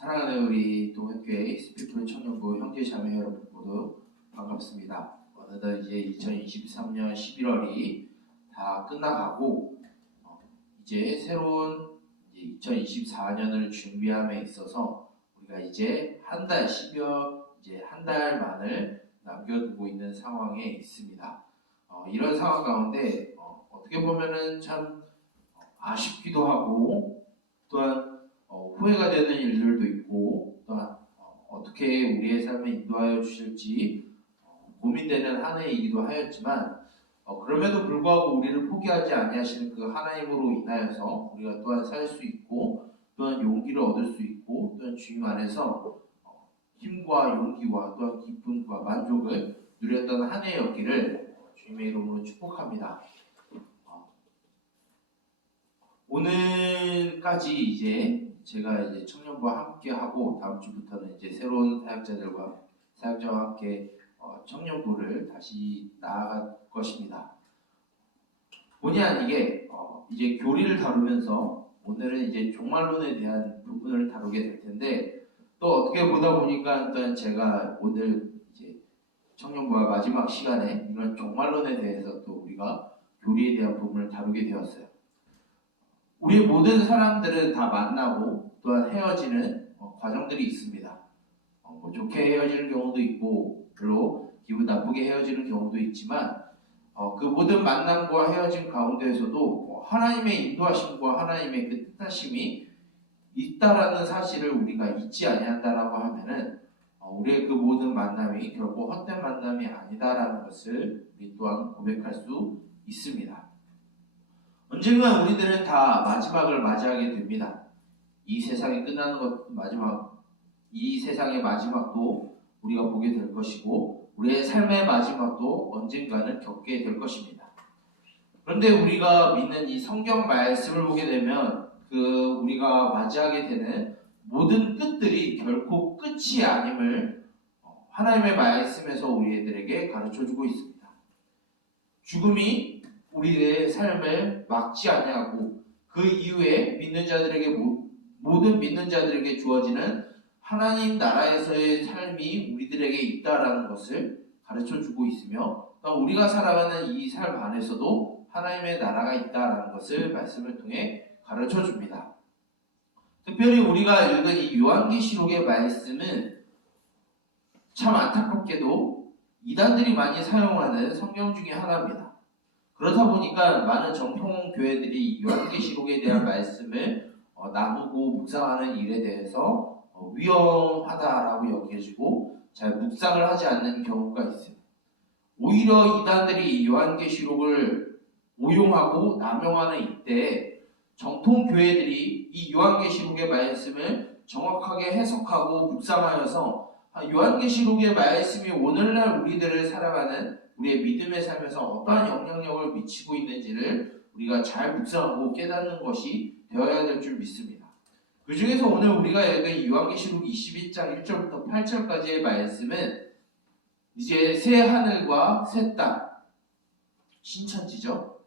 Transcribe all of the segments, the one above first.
사랑하는 우리 동현교회 스피플 청년부 형제자매 여러분 모두 반갑습니다. 어느덧 이제 2023년 11월이 다 끝나가고 이제 새로운 2024년을 준비함에 있어서 우리가 이제 한 달 12월 이제 한 달만을 남겨두고 있는 상황에 있습니다. 이런 상황 가운데 어떻게 보면은 참 아쉽기도 하고 또한 후회가 되는 일들도 있고 또한 어떻게 우리의 삶에 인도하여 주실지 고민되는 한 해이기도 하였지만 그럼에도 불구하고 우리를 포기하지 아니하시는 그 하나님으로 인하여서 우리가 또한 살 수 있고 또한 용기를 얻을 수 있고 또한 주님 안에서 힘과 용기와 또한 기쁨과 만족을 누렸던 한 해였기를 주님의 이름으로 축복합니다. 오늘까지 이제 제가 이제 청년부와 함께 하고 다음 주부터는 이제 새로운 사역자와 함께 청년부를 다시 나아갈 것입니다. 본의 아니게 이제 교리를 다루면서 오늘은 이제 종말론에 대한 부분을 다루게 될 텐데 또 어떻게 보다 보니까 일단 제가 오늘 이제 청년부와 마지막 시간에 이런 종말론에 대해서 또 우리가 교리에 대한 부분을 다루게 되었어요. 우리 모든 사람들은 다 만나고 또한 헤어지는 과정들이 있습니다. 뭐 좋게 헤어지는 경우도 있고 별로 기분 나쁘게 헤어지는 경우도 있지만 그 모든 만남과 헤어짐 가운데에서도 하나님의 인도하심과 하나님의 그 뜻하심이 있다라는 사실을 우리가 잊지 아니한다라고 하면은 우리의 그 모든 만남이 결코 헛된 만남이 아니다라는 것을 우리 또한 고백할 수 있습니다. 언젠가 우리들은 다 마지막을 맞이하게 됩니다. 이 세상이 끝나는 것 이 세상의 마지막도 우리가 보게 될 것이고 우리의 삶의 마지막도 언젠가는 겪게 될 것입니다. 그런데 우리가 믿는 이 성경 말씀을 보게 되면 우리가 맞이하게 되는 모든 끝들이 결코 끝이 아님을 하나님의 말씀에서 우리들에게 가르쳐주고 있습니다. 죽음이 우리의 삶을 막지 아니하고 그 이후에 모든 믿는 자들에게 주어지는 하나님 나라에서의 삶이 우리들에게 있다라는 것을 가르쳐주고 있으며 우리가 살아가는 이 삶 안에서도 하나님의 나라가 있다라는 것을 말씀을 통해 가르쳐줍니다. 특별히 우리가 읽은 이 요한계시록의 말씀은 참 안타깝게도 이단들이 많이 사용하는 성경 중에 하나입니다. 그렇다 보니까 많은 정통교회들이 요한계시록에 대한 말씀을 나누고 묵상하는 일에 대해서 위험하다라고 여겨지고 잘 묵상을 하지 않는 경우가 있습니다. 오히려 이단들이 요한계시록을 오용하고 남용하는 이때 정통교회들이 이 요한계시록의 말씀을 정확하게 해석하고 묵상하여서 요한계시록의 말씀이 오늘날 우리들을 살아가는 우리의 믿음의 삶에서 어떠한 영향력을 미치고 있는지를 우리가 잘 묵상하고 깨닫는 것이 되어야 될 줄 믿습니다. 그 중에서 오늘 우리가 읽은 요한계시록 21장 1절부터 8절까지의 말씀은 이제 새 하늘과 새 땅, 신천지죠.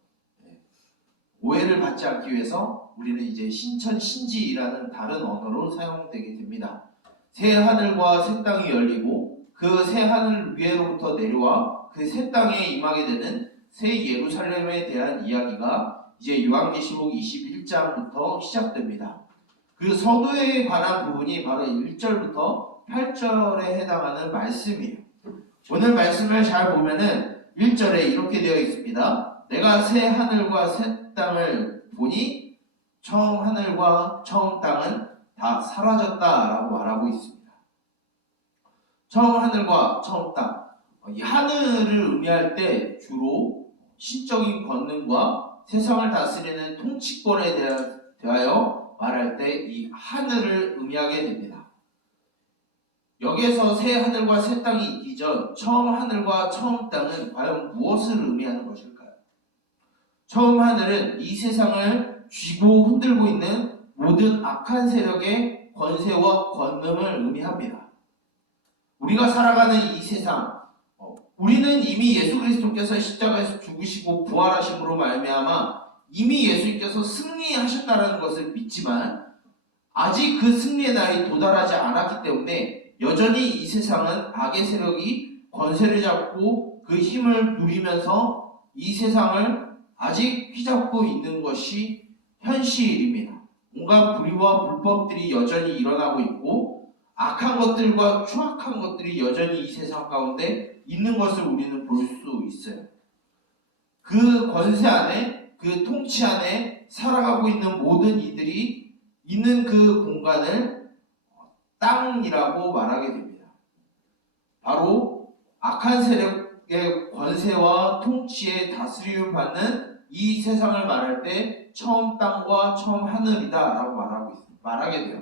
오해를 받지 않기 위해서 우리는 이제 신천신지라는 다른 언어로 사용되게 됩니다. 새 하늘과 새 땅이 열리고 그 새 하늘 위에로부터 내려와 그 새 땅에 임하게 되는 새 예루살렘에 대한 이야기가 이제 요한계시록 21장부터 시작됩니다. 그 서도에 관한 부분이 바로 1절부터 8절에 해당하는 말씀이에요. 오늘 말씀을 잘 보면은 1절에 이렇게 되어 있습니다. 내가 새 하늘과 새 땅을 보니 처음 하늘과 처음 땅은 다 사라졌다라고 말하고 있습니다. 처음 하늘과 처음 땅, 이 하늘을 의미할 때 주로 신적인 권능과 세상을 다스리는 통치권에 대하여 말할 때 이 하늘을 의미하게 됩니다. 여기에서 새 하늘과 새 땅이 있기 전 처음 하늘과 처음 땅은 과연 무엇을 의미하는 것일까요? 처음 하늘은 이 세상을 쥐고 흔들고 있는 모든 악한 세력의 권세와 권능을 의미합니다. 우리가 살아가는 이 세상, 우리는 이미 예수 그리스도께서 십자가에서 죽으시고 부활하심으로 말미암아 이미 예수님께서 승리하셨다는 것을 믿지만 아직 그 승리의 날이 도달하지 않았기 때문에 여전히 이 세상은 악의 세력이 권세를 잡고 그 힘을 누리면서 이 세상을 아직 휘잡고 있는 것이 현실입니다. 온갖 불의와 불법들이 여전히 일어나고 있고 악한 것들과 추악한 것들이 여전히 이 세상 가운데 있는 것을 우리는 볼 수 있어요. 그 권세 안에, 그 통치 안에 살아가고 있는 모든 이들이 있는 그 공간을 땅이라고 말하게 됩니다. 바로 악한 세력의 권세와 통치에 다스림을 받는 이 세상을 말할 때 처음 땅과 처음 하늘이다 라고 말하게 돼요.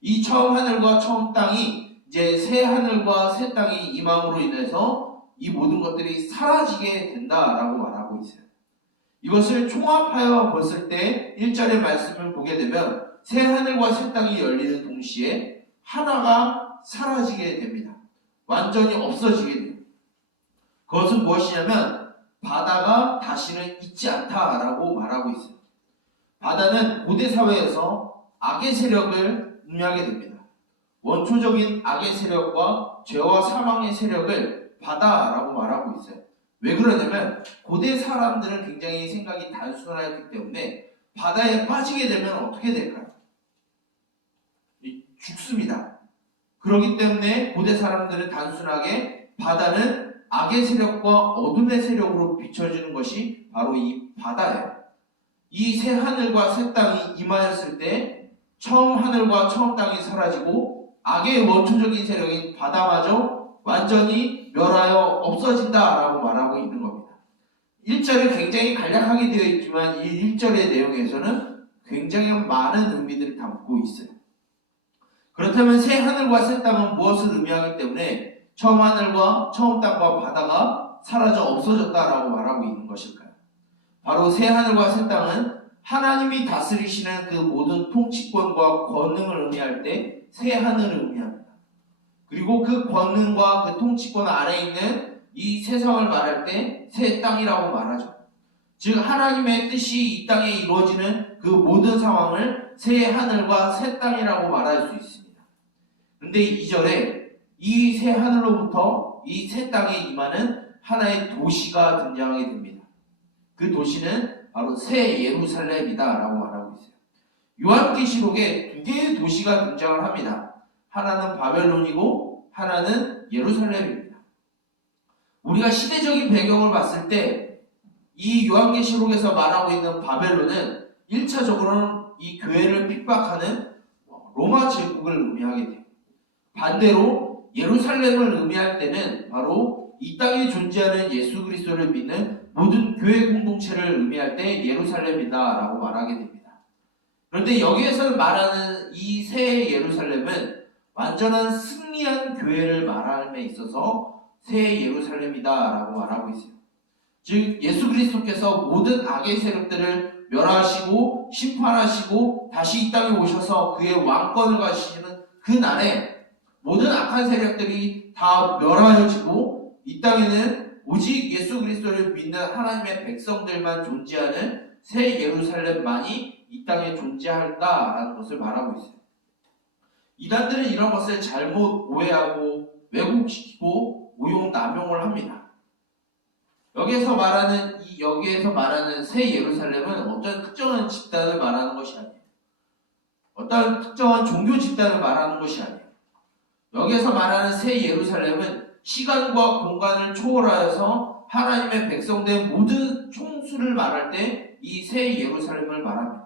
이 처음 하늘과 처음 땅이 이제 새 하늘과 새 땅이 임함으로 인해서 이 모든 것들이 사라지게 된다라고 말하고 있어요. 이것을 총합하여 봤을 때 1절의 말씀을 보게 되면 새 하늘과 새 땅이 열리는 동시에 하나가 사라지게 됩니다. 완전히 없어지게 돼요. 그것은 무엇이냐면 바다가 다시는 있지 않다라고 말하고 있어요. 바다는 고대 사회에서 악의 세력을 의미하게 됩니다. 원초적인 악의 세력과 죄와 사망의 세력을 바다라고 말하고 있어요. 왜 그러냐면 고대 사람들은 굉장히 생각이 단순하기 때문에 바다에 빠지게 되면 어떻게 될까요? 죽습니다. 그렇기 때문에 고대 사람들은 단순하게 바다는 악의 세력과 어둠의 세력으로 비춰지는 것이 바로 이 바다예요. 이 새 하늘과 새 땅이 임하였을 때 처음 하늘과 처음 땅이 사라지고 악의 원초적인 세력인 바다마저 완전히 멸하여 없어진다라고 말하고 있는 겁니다. 1절은 굉장히 간략하게 되어 있지만 이 1절의 내용에서는 굉장히 많은 의미들을 담고 있어요. 그렇다면 새 하늘과 새 땅은 무엇을 의미하기 때문에 처음 하늘과 처음 땅과 바다가 사라져 없어졌다라고 말하고 있는 것일까요? 바로 새 하늘과 새 땅은 하나님이 다스리시는 그 모든 통치권과 권능을 의미할 때 새 하늘을 의미합니다. 그리고 그 권능과 그 통치권 아래에 있는 이 세상을 말할 때 새 땅이라고 말하죠. 즉 하나님의 뜻이 이 땅에 이루어지는 그 모든 상황을 새 하늘과 새 땅이라고 말할 수 있습니다. 그런데 2절에 이 새 하늘로부터 이 새 땅에 임하는 하나의 도시가 등장하게 됩니다. 그 도시는 바로 새 예루살렘이다 라고 말하고 있어요. 요한계시록에 두 개의 도시가 등장을 합니다. 하나는 바벨론이고 하나는 예루살렘입니다. 우리가 시대적인 배경을 봤을 때 이 요한계시록에서 말하고 있는 바벨론은 1차적으로는 이 교회를 핍박하는 로마 제국을 의미하게 돼요. 반대로 예루살렘을 의미할 때는 바로 이 땅에 존재하는 예수 그리스도를 믿는 모든 교회 공동체를 의미할 때 예루살렘이다 라고 말하게 됩니다. 그런데 여기에서 말하는 이 새 예루살렘은 완전한 승리한 교회를 말함에 있어서 새 예루살렘이다 라고 말하고 있어요. 즉 예수 그리스도께서 모든 악의 세력들을 멸하시고 심판하시고 다시 이 땅에 오셔서 그의 왕권을 가지시는 그 날에 모든 악한 세력들이 다 멸하여지고 이 땅에는 오직 예수 그리스도를 믿는 하나님의 백성들만 존재하는 새 예루살렘만이 이 땅에 존재한다라는 것을 말하고 있어요. 이단들은 이런 것을 잘못 오해하고 왜곡시키고 오용 남용을 합니다. 여기에서 말하는 새 예루살렘은 어떤 특정한 집단을 말하는 것이 아니에요. 어떤 특정한 종교 집단을 말하는 것이 아니에요. 여기에서 말하는 새 예루살렘은 시간과 공간을 초월하여서 하나님의 백성된 모든 총수를 말할 때 이 새 예루살렘을 말합니다.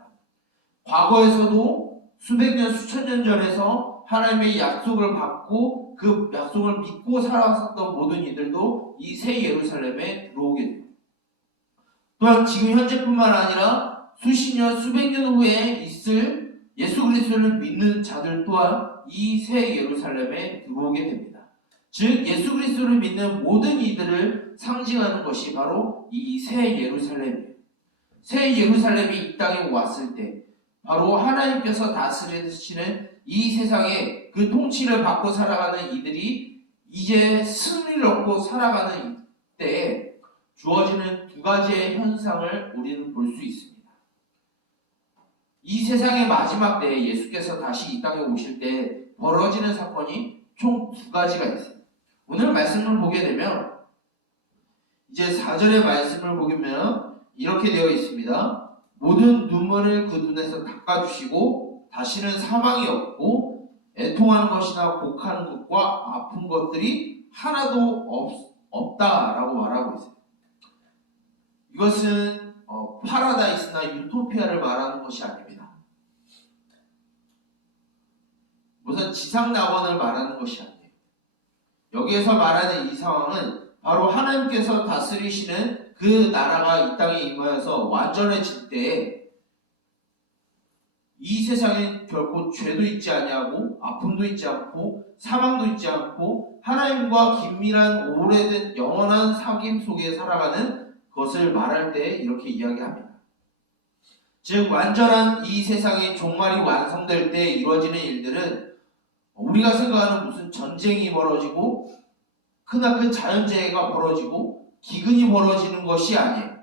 과거에서도 수백 년, 수천 년 전에서 하나님의 약속을 받고 그 약속을 믿고 살아왔었던 모든 이들도 이 새 예루살렘에 들어오게 돼요. 또한 지금 현재뿐만 아니라 수십 년, 수백 년 후에 있을 예수 그리스도를 믿는 자들 또한 이 새 예루살렘에 들어오게 됩니다. 즉 예수 그리스도를 믿는 모든 이들을 상징하는 것이 바로 이 새 예루살렘이에요. 새 예루살렘이 이 땅에 왔을 때 바로 하나님께서 다스리시는 이 세상에 그 통치를 받고 살아가는 이들이 이제 승리를 얻고 살아가는 때에 주어지는 두 가지의 현상을 우리는 볼 수 있습니다. 이 세상의 마지막 때에 예수께서 다시 이 땅에 오실 때 벌어지는 사건이 총 두 가지가 있어요. 오늘 말씀을 보게 되면 이제 4절의 말씀을 보면 이렇게 되어 있습니다. 모든 눈물을 그 눈에서 닦아주시고 다시는 사망이 없고 애통하는 것이나 곡하는 것과 아픈 것들이 하나도 없다라고 말하고 있어요. 이것은 파라다이스나 유토피아를 말하는 것이 아닙니다. 무슨 지상낙원을 말하는 것이 아니에요. 여기에서 말하는 이 상황은 바로 하나님께서 다스리시는 그 나라가 이 땅에 임하여서 완전해질 때에 이 세상에 결코 죄도 있지 아니하고 아픔도 있지 않고 사망도 있지 않고 하나님과 긴밀한 오래된 영원한 사귐 속에 살아가는 것을 말할 때 이렇게 이야기합니다. 즉 완전한 이 세상의 종말이 완성될 때 이루어지는 일들은 우리가 생각하는 무슨 전쟁이 벌어지고 크나큰 자연재해가 벌어지고 기근이 벌어지는 것이 아니에요.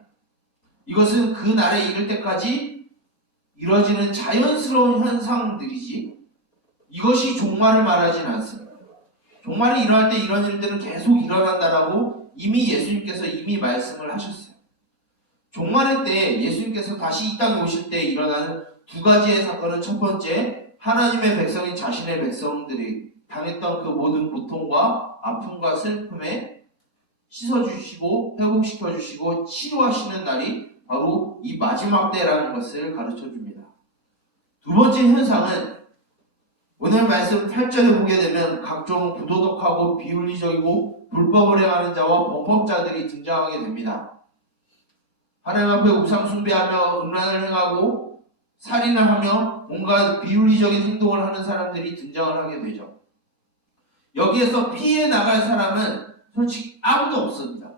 이것은 그 날에 이를 때까지 이루어지는 자연스러운 현상들이지 이것이 종말을 말하지는 않습니다. 종말이 일어날 때 이런 일들은 계속 일어난다라고 이미 예수님께서 이미 말씀을 하셨어요. 종말의 때 예수님께서 다시 이 땅에 오실 때 일어나는 두 가지의 사건은 첫 번째, 하나님의 백성인 자신의 백성들이 당했던 그 모든 고통과 아픔과 슬픔에 씻어주시고 회복시켜주시고 치료하시는 날이 바로 이 마지막 때라는 것을 가르쳐줍니다. 두 번째 현상은 오늘 말씀 8절에 보게 되면 각종 부도덕하고 비윤리적이고 불법을 행하는 자와 범법자들이 등장하게 됩니다. 하나님 앞에 우상 숭배하며 음란을 행하고 살인을 하며 뭔가 비윤리적인 행동을 하는 사람들이 등장을 하게 되죠. 여기에서 피해 나갈 사람은 솔직히 아무도 없습니다.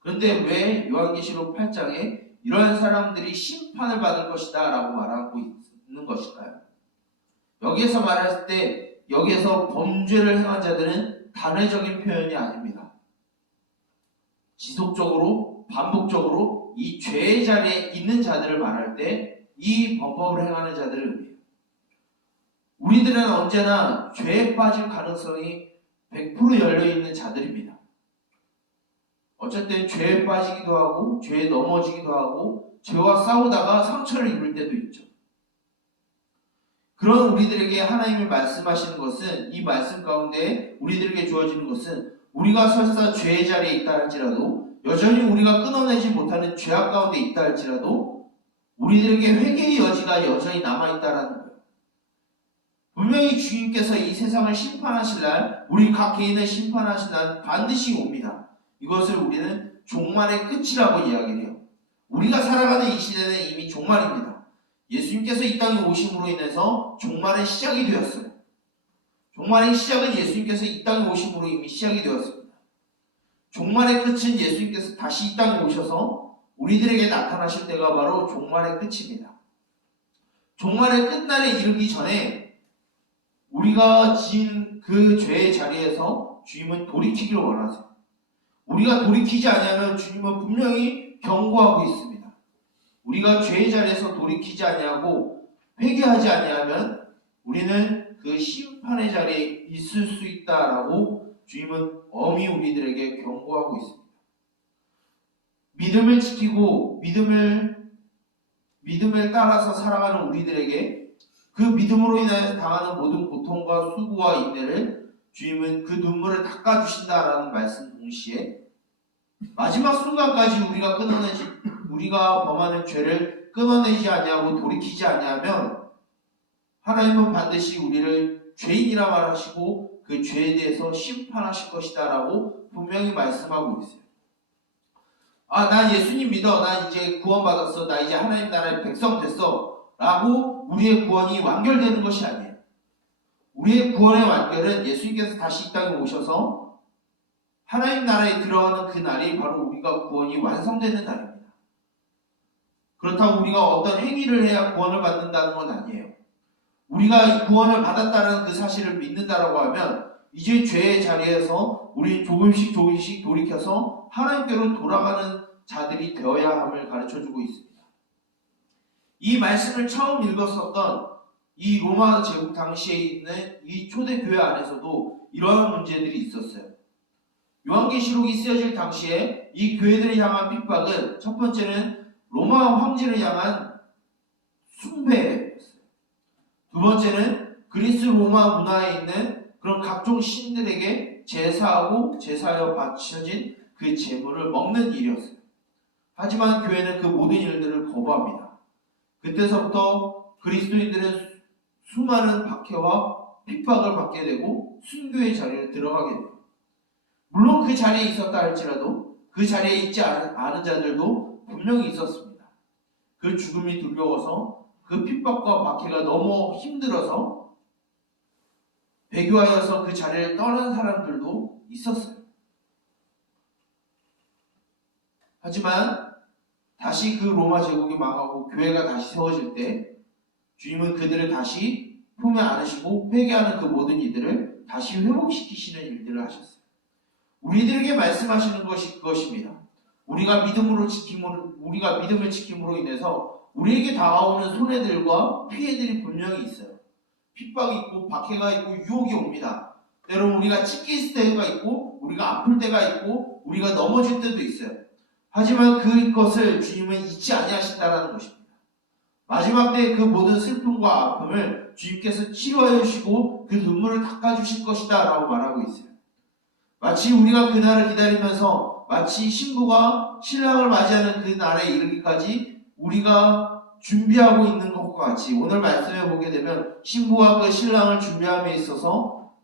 그런데 왜 요한계시록 8장에 이러한 사람들이 심판을 받을 것이다 라고 말하고 있는 것일까요? 여기에서 말할 때 여기에서 범죄를 행한 자들은 단회적인 표현이 아닙니다. 지속적으로 반복적으로 이 죄의 자리에 있는 자들을 말할 때 이 범법을 행하는 자들을 의미해요. 우리들은 언제나 죄에 빠질 가능성이 100% 열려있는 자들입니다. 어쨌든 죄에 빠지기도 하고 죄에 넘어지기도 하고 죄와 싸우다가 상처를 입을 때도 있죠. 그런 우리들에게 하나님이 말씀하시는 것은 이 말씀 가운데 우리들에게 주어지는 것은 우리가 설사 죄의 자리에 있다 할지라도 여전히 우리가 끊어내지 못하는 죄악 가운데 있다 할지라도 우리들에게 회개의 여지가 여전히 남아있다라는 거예요. 분명히 주님께서 이 세상을 심판하실 날 우리 각 개인을 심판하실 날 반드시 옵니다. 이것을 우리는 종말의 끝이라고 이야기를 해요. 우리가 살아가는 이 시대는 이미 종말입니다. 예수님께서 이 땅에 오심으로 인해서 종말의 시작이 되었어요. 종말의 시작은 예수님께서 이 땅에 오심으로 이미 시작이 되었습니다. 종말의 끝은 예수님께서 다시 이 땅에 오셔서 우리들에게 나타나실 때가 바로 종말의 끝입니다. 종말의 끝날에 이르기 전에 우리가 지은 그 죄의 자리에서 주님은 돌이키기를 원하세요. 우리가 돌이키지 아니하면 주님은 분명히 경고하고 있습니다. 우리가 죄의 자리에서 돌이키지 아니하고 회개하지 아니하면 우리는 그 심판의 자리에 있을 수 있다라고 주님은 엄히 우리들에게 경고하고 있습니다. 믿음을 지키고 믿음을 따라서 살아가는 우리들에게 그 믿음으로 인해 당하는 모든 고통과 수고와 인내를 주님은 그 눈물을 닦아주신다라는 말씀 동시에 마지막 순간까지 우리가 범하는 죄를 끊어내지 아니하고 돌이키지 아니하면 하나님은 반드시 우리를 죄인이라 말하시고 그 죄에 대해서 심판하실 것이다 라고 분명히 말씀하고 있어요. 나 예수님 믿어. 나 이제 구원받았어. 나 이제 하나님 나라의 백성 됐어. 라고 우리의 구원이 완결되는 것이 아니에요. 우리의 구원의 완결은 예수님께서 다시 이 땅에 오셔서 하나님 나라에 들어가는 그 날이 바로 우리가 구원이 완성되는 날입니다. 그렇다고 우리가 어떤 행위를 해야 구원을 받는다는 건 아니에요. 우리가 이 구원을 받았다는 그 사실을 믿는다라고 하면 이제 죄의 자리에서 우리 조금씩 돌이켜서 하나님께로 돌아가는 자들이 되어야 함을 가르쳐주고 있습니다. 이 말씀을 처음 읽었었던 이 로마 제국 당시에 있는 이 초대교회 안에서도 이러한 문제들이 있었어요. 요한계시록이 쓰여질 당시에 이 교회들을 향한 핍박은 첫 번째는 로마 황제를 향한 숭배였어요. 두 번째는 그리스 로마 문화에 있는 그런 각종 신들에게 제사하고 제사하여 바쳐진 그 제물을 먹는 일이었어요. 하지만 교회는 그 모든 일들을 거부합니다. 그때서부터 그리스도인들은 수많은 박해와 핍박을 받게 되고 순교의 자리에 들어가게 됩니다. 물론 그 자리에 있었다 할지라도 그 자리에 있지 않은 자들도 분명히 있었습니다. 그 죽음이 두려워서 그 핍박과 박해가 너무 힘들어서 배교하여서 그 자리를 떠난 사람들도 있었어요. 하지만 다시 그 로마 제국이 망하고 교회가 다시 세워질 때 주님은 그들을 다시 품에 안으시고 회개하는 그 모든 이들을 다시 회복시키시는 일들을 하셨어요. 우리들에게 말씀하시는 것이 그것입니다. 우리가 믿음을 지킴으로 인해서 우리에게 다가오는 손해들과 피해들이 분명히 있어요. 핍박이 있고 박해가 있고 유혹이 옵니다. 때로는 우리가 찢길 때가 있고 우리가 아플 때가 있고 우리가 넘어질 때도 있어요. 하지만 그것을 주님은 잊지 아니하신다라는 것입니다. 마지막 때의 그 모든 슬픔과 아픔을 주님께서 치료하여 주시고 그 눈물을 닦아주실 것이다 라고 말하고 있어요. 마치 우리가 그날을 기다리면서 마치 신부가 신랑을 맞이하는 그 날에 이르기까지 우리가 준비하고 있는 것과 같이 오늘 말씀해 보게 되면 신부가 그 신랑을 준비함에 있어서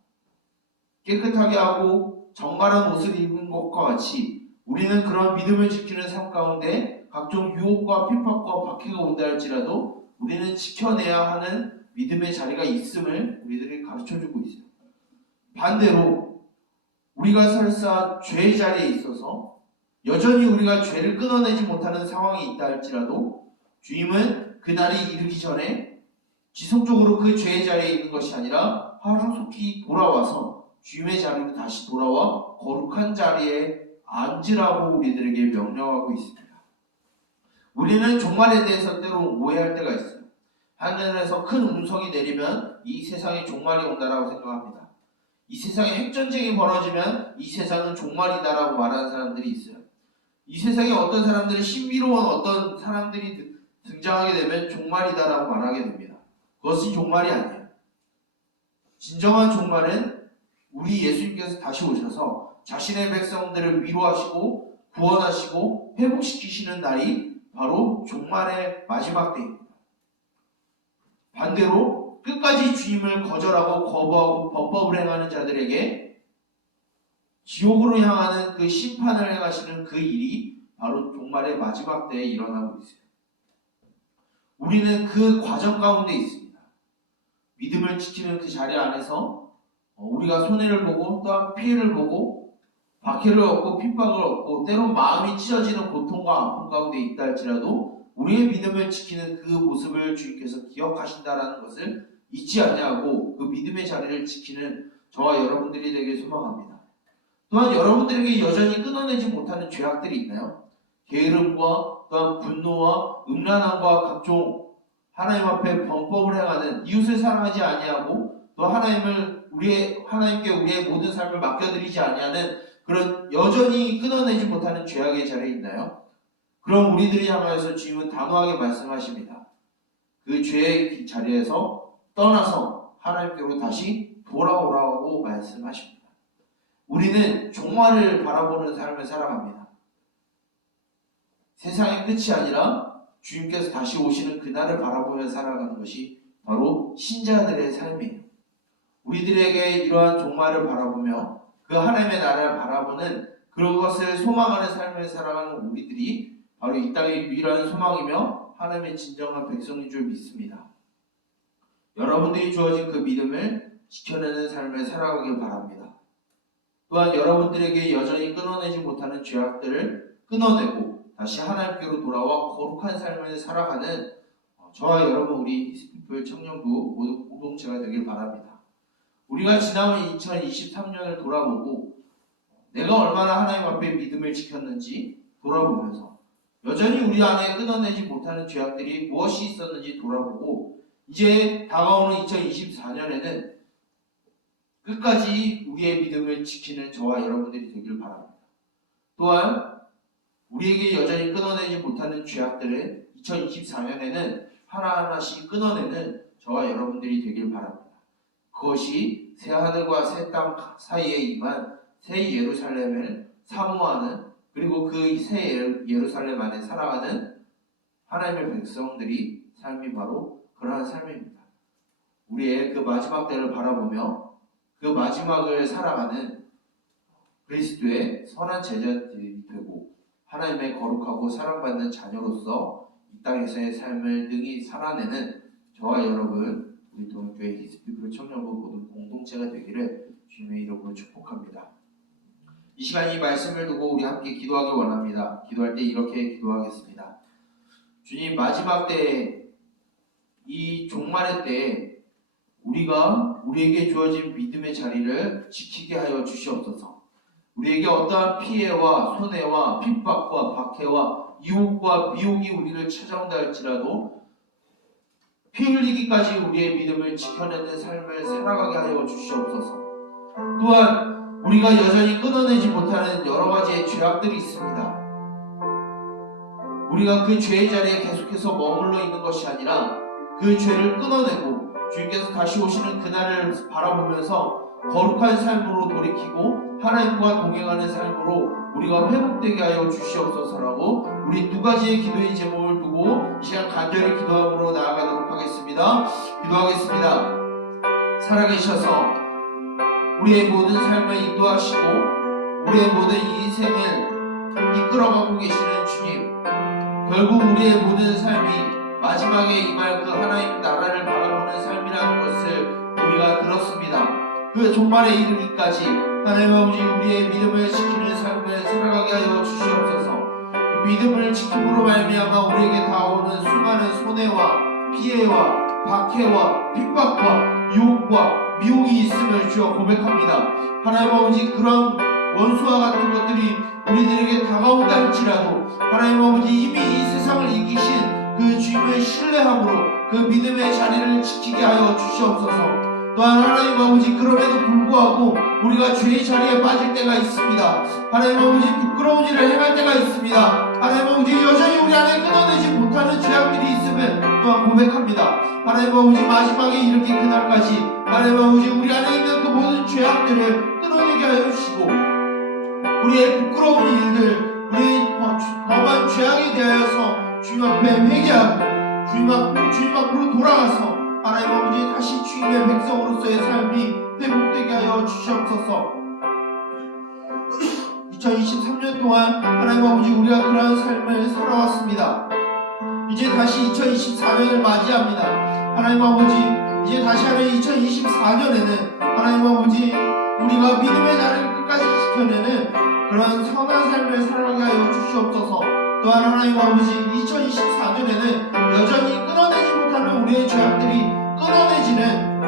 깨끗하게 하고 정갈한 옷을 입은 것과 같이 우리는 그런 믿음을 지키는 삶 가운데 각종 유혹과 핍박과 박해가 온다 할지라도 우리는 지켜내야 하는 믿음의 자리가 있음을 우리들이 가르쳐주고 있어요. 반대로 우리가 설사 죄의 자리에 있어서 여전히 우리가 죄를 끊어내지 못하는 상황이 있다 할지라도 주님은 그날이 이르기 전에 지속적으로 그 죄의 자리에 있는 것이 아니라 하루속히 돌아와서 주님의 자리로 다시 돌아와 거룩한 자리에 앉으라고 우리들에게 명령하고 있습니다. 우리는 종말에 대해서 때로 오해할 때가 있어요. 하늘에서 큰 음성이 내리면 이 세상에 종말이 온다라고 생각합니다. 이 세상에 핵전쟁이 벌어지면 이 세상은 종말이다라고 말하는 사람들이 있어요. 이 세상에 어떤 사람들은 신비로운 어떤 사람들이 등장하게 되면 종말이다라고 말하게 됩니다. 그것이 종말이 아니에요. 진정한 종말은 우리 예수님께서 다시 오셔서 자신의 백성들을 위로하시고 구원하시고 회복시키시는 날이 바로 종말의 마지막 때입니다. 반대로 끝까지 주님을 거절하고 거부하고 범법을 행하는 자들에게 지옥으로 향하는 그 심판을 행하시는 그 일이 바로 종말의 마지막 때에 일어나고 있어요. 우리는 그 과정 가운데 있습니다. 믿음을 지키는 그 자리 안에서 우리가 손해를 보고 또한 피해를 보고 박해를 얻고 핍박을 얻고 때론 마음이 찢어지는 고통과 아픔 가운데 있다 할지라도 우리의 믿음을 지키는 그 모습을 주님께서 기억하신다라는 것을 잊지 아니하고 그 믿음의 자리를 지키는 저와 여러분들이 되길 소망합니다. 또한 여러분들에게 여전히 끊어내지 못하는 죄악들이 있나요? 게으름과 또한 분노와 음란함과 각종 하나님 앞에 범법을 행하는 이웃을 사랑하지 아니하고 또 하나님께 우리의 모든 삶을 맡겨드리지 아니하는 그런 여전히 끊어내지 못하는 죄악의 자리에 있나요? 그럼 우리들이 향하여서 주님은 단호하게 말씀하십니다. 그 죄의 자리에서 떠나서 하나님께로 다시 돌아오라고 말씀하십니다. 우리는 종말을 바라보는 삶을 살아갑니다. 세상의 끝이 아니라 주님께서 다시 오시는 그날을 바라보며 살아가는 것이 바로 신자들의 삶이에요. 우리들에게 이러한 종말을 바라보며 그 하나님의 나라를 바라보는 그것을 소망하는 삶을 살아가는 우리들이 바로 이 땅의 유일한 소망이며 하나님의 진정한 백성인 줄 믿습니다. 여러분들이 주어진 그 믿음을 지켜내는 삶을 살아가길 바랍니다. 또한 여러분들에게 여전히 끊어내지 못하는 죄악들을 끊어내고 다시 하나님께로 돌아와 거룩한 삶을 살아가는 저와 여러분 우리 히스피플 청년부 모두 공동체가 되길 바랍니다. 우리가 지난 2023년을 돌아보고 내가 얼마나 하나님 앞에 믿음을 지켰는지 돌아보면서 여전히 우리 안에 끊어내지 못하는 죄악들이 무엇이 있었는지 돌아보고 이제 다가오는 2024년에는 끝까지 우리의 믿음을 지키는 저와 여러분들이 되길 바랍니다. 또한 우리에게 여전히 끊어내지 못하는 죄악들을 2024년에는 하나하나씩 끊어내는 저와 여러분들이 되길 바랍니다. 그것이 새하늘과 새 땅 사이에 임한 새 예루살렘을 사모하는, 그리고 그 새 예루살렘 안에 살아가는 하나님의 백성들이 삶이 바로 그러한 삶입니다. 우리의 그 마지막 때를 바라보며 그 마지막을 살아가는 그리스도의 선한 제자들이 되고 하나님의 거룩하고 사랑받는 자녀로서 이 땅에서의 삶을 능히 살아내는 저와 여러분, 우리 동교회 히스피그룹 청년부 모든 공동체가 되기를 주님의 이름으로 축복합니다. 이 시간 이 말씀을 두고 우리 함께 기도하기 원합니다. 기도할 때 이렇게 기도하겠습니다. 주님, 마지막 때에, 이 종말의 때에 우리에게 주어진 믿음의 자리를 지키게 하여 주시옵소서. 우리에게 어떠한 피해와 손해와 핍박과 박해와 유혹과 미혹이 우리를 찾아온다 할지라도 피 흘리기까지 우리의 믿음을 지켜내는 삶을 살아가게 하여 주시옵소서. 또한 우리가 여전히 끊어내지 못하는 여러 가지의 죄악들이 있습니다. 우리가 그 죄의 자리에 계속해서 머물러 있는 것이 아니라 그 죄를 끊어내고 주님께서 다시 오시는 그날을 바라보면서 거룩한 삶으로 돌이키고 하나님과 동행하는 삶으로 우리가 회복되게 하여 주시옵소서라고 우리 두 가지의 기도의 제목을 두고 이 시간 간절히 기도함으로 나아가도록 하겠습니다. 기도하겠습니다. 살아계셔서 우리의 모든 삶을 인도하시고 우리의 모든 인생을 이끌어가고 계시는 주님, 결국 우리의 모든 삶이 마지막에 임할 그 하나님 나라를 바라보는 삶이라는 것을 우리가 들었습니다. 그 종말에 이르기까지 하나님 아버지 우리의 믿음을 지키는 삶을 살아가게 하여 주시옵소서. 이 믿음을 지킴으로 말미암아 우리에게 다가오는 수많은 손해와 피해와 박해와 핍박과 유혹과 미혹이 있음을 주여 고백합니다. 하나님 아버지, 그런 원수와 같은 것들이 우리들에게 다가온다 할지라도 하나님 아버지 이미 이 세상을 이기신 그 주님을 신뢰함으로 그 믿음의 자리를 지키게 하여 주시옵소서. 또한 하나님 아버지, 그럼에도 불구하고 우리가 죄의 자리에 빠질 때가 있습니다. 하나님 아버지, 부끄러운 일을 행할 때가 있습니다. 하나님 아버지, 여전히 우리 안에 끊어내지 못하는 죄악들이 있음을 또한 고백합니다. 하나님 아버지, 마지막에 이르기 그날까지 하나님 아버지 우리 안에 있는 그 모든 죄악들을 끊어내게 하여 주시고 우리의 부끄러운 일들, 우리의 범한 죄악에 대하여서 주님 앞에 회개하고 주님 앞으로 돌아가서 하나님 아버지 다시 주님의 백성으로서의 삶이 회복되게 하여 주시옵소서. 2023년 동안 하나님 아버지 우리가 그러한 삶을 살아왔습니다. 이제 다시 2024년을 맞이합니다. 하나님 아버지, 이제 다시 하는 2024년에는 하나님 아버지 우리가 믿음의 자리를 끝까지 지켜내는 그런 선한 삶을 살아가게 하여 주시옵소서. 또한 하나님 아버지 2024년에는 여전히 끊어내지 못하는 우리의 죄악들이 끊어내지는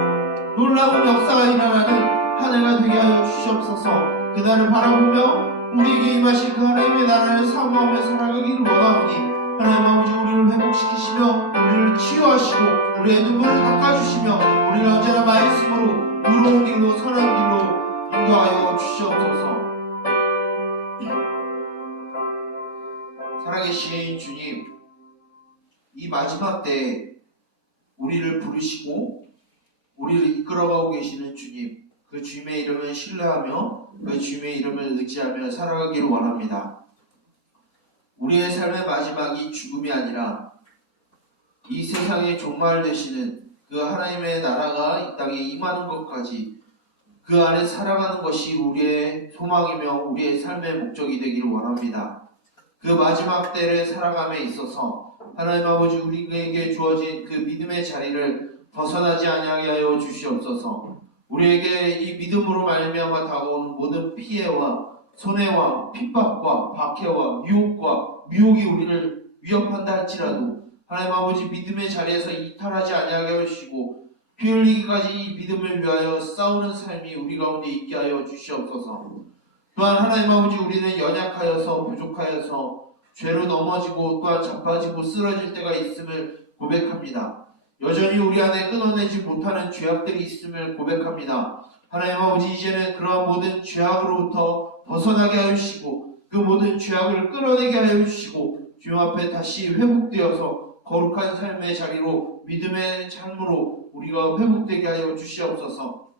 놀라운 역사가 일어나는 한 해가 되게 하여 주시옵소서. 그날을 바라보며 우리에게 임하신 그 하나님의 나라를 사모하며 살아가기를 원하오니 하나님 아버지 우리를 회복시키시며 우리를 치유하시고 우리의 눈물을 닦아주시며 우리를 언제나 말씀으로 의로운 길로 선한 길로 인도하여 주시옵소서. 살아계신 주님, 이 마지막 때에 우리를 부르시고 우리를 이끌어가고 계시는 주님, 그 주님의 이름을 신뢰하며 그 주님의 이름을 의지하며 살아가기를 원합니다. 우리의 삶의 마지막이 죽음이 아니라 이 세상의 종말 되시는 그 하나님의 나라가 이 땅에 임하는 것까지 그 안에 살아가는 것이 우리의 소망이며 우리의 삶의 목적이 되기를 원합니다. 그 마지막 때를 살아감에 있어서 하나님 아버지 우리에게 주어진 그 믿음의 자리를 벗어나지 아니하게 하여 주시옵소서. 우리에게 이 믿음으로 말미암아 다가오는 모든 피해와 손해와 핍박과 박해와 유혹과 미혹이 우리를 위협한다 할지라도 하나님 아버지 믿음의 자리에서 이탈하지 아니하게 하여 주시고 피 흘리기까지 이 믿음을 위하여 싸우는 삶이 우리 가운데 있게 하여 주시옵소서. 또한 하나님 아버지 우리는 연약하여서 부족하여서 죄로 넘어지고 또한 자빠지고 쓰러질 때가 있음을 고백합니다. 여전히 우리 안에 끊어내지 못하는 죄악들이 있음을 고백합니다. 하나님 아버지, 이제는 그러한 모든 죄악으로부터 벗어나게 하여 주시고 그 모든 죄악을 끊어내게 하여 주시고 주님 앞에 다시 회복되어서 거룩한 삶의 자리로 믿음의 삶으로 우리가 회복되게 하여 주시옵소서.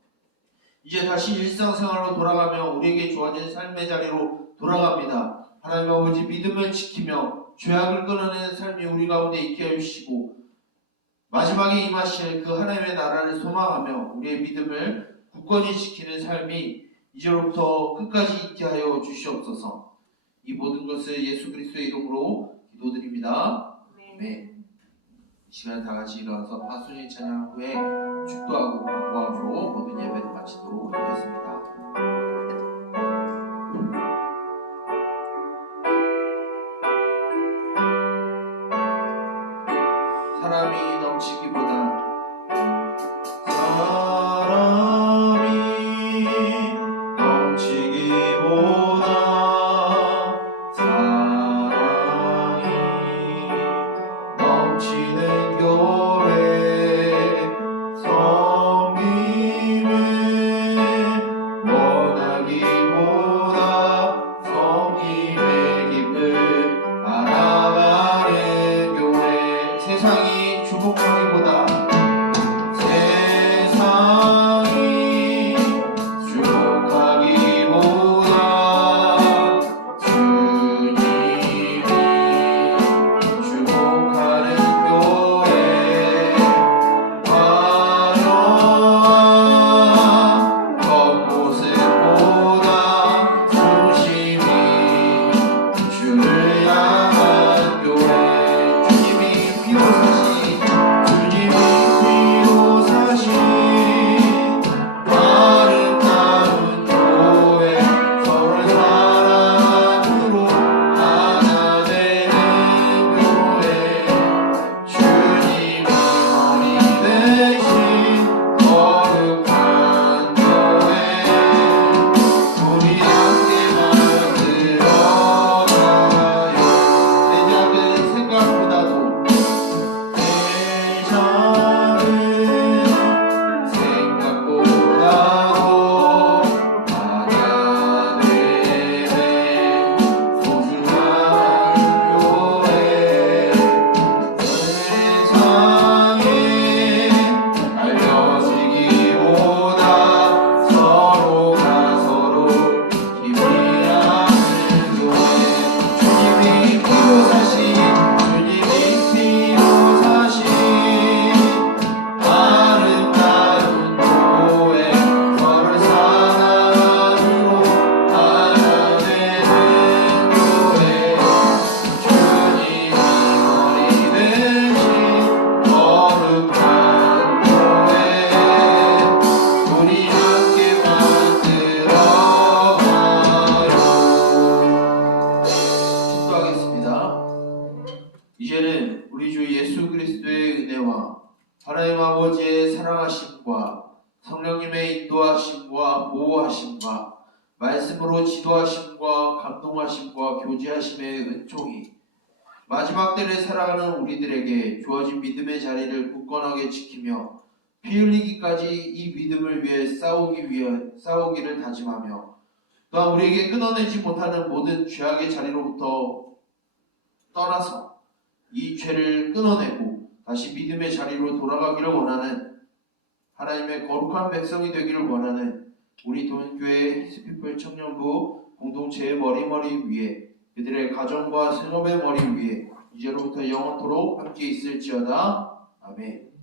이제 다시 일상생활로 돌아가며 우리에게 주어진 삶의 자리로 돌아갑니다. 하나님 아버지, 믿음을 지키며 죄악을 끊어내는 삶이 우리 가운데 있게 하여 주시고 마지막에 임하실 그 하나님의 나라를 소망하며 우리의 믿음을 굳건히 지키는 삶이 이제로부터 끝까지 있게 하여 주시옵소서. 이 모든 것을 예수 그리스도의 이름으로 기도드립니다. 아멘. 이 시간에 다 같이 일어나서 파순이 찬양 후에 축도하고 광고함으로 모든 예배를 마치도록 하겠습니다. 사람이 넘치기보다 이제는 우리 주 예수 그리스도의 은혜와 하나님 아버지의 사랑하심과 성령님의 인도하심과 보호하심과 말씀으로 지도하심과 감동하심과 교제하심의 은총이 마지막 때를 살아가는 우리들에게 주어진 믿음의 자리를 굳건하게 지키며 피 흘리기까지 이 믿음을 위해 싸우기를 다짐하며 또한 우리에게 끊어내지 못하는 모든 죄악의 자리로부터 떠나서 이 죄를 끊어내고 다시 믿음의 자리로 돌아가기를 원하는 하나님의 거룩한 백성이 되기를 원하는 우리 도민교회 히스피플 청년부 공동체의 머리 위에 그들의 가정과 생업의 머리 위에 이제로부터 영원토록 함께 있을지어다. 아멘.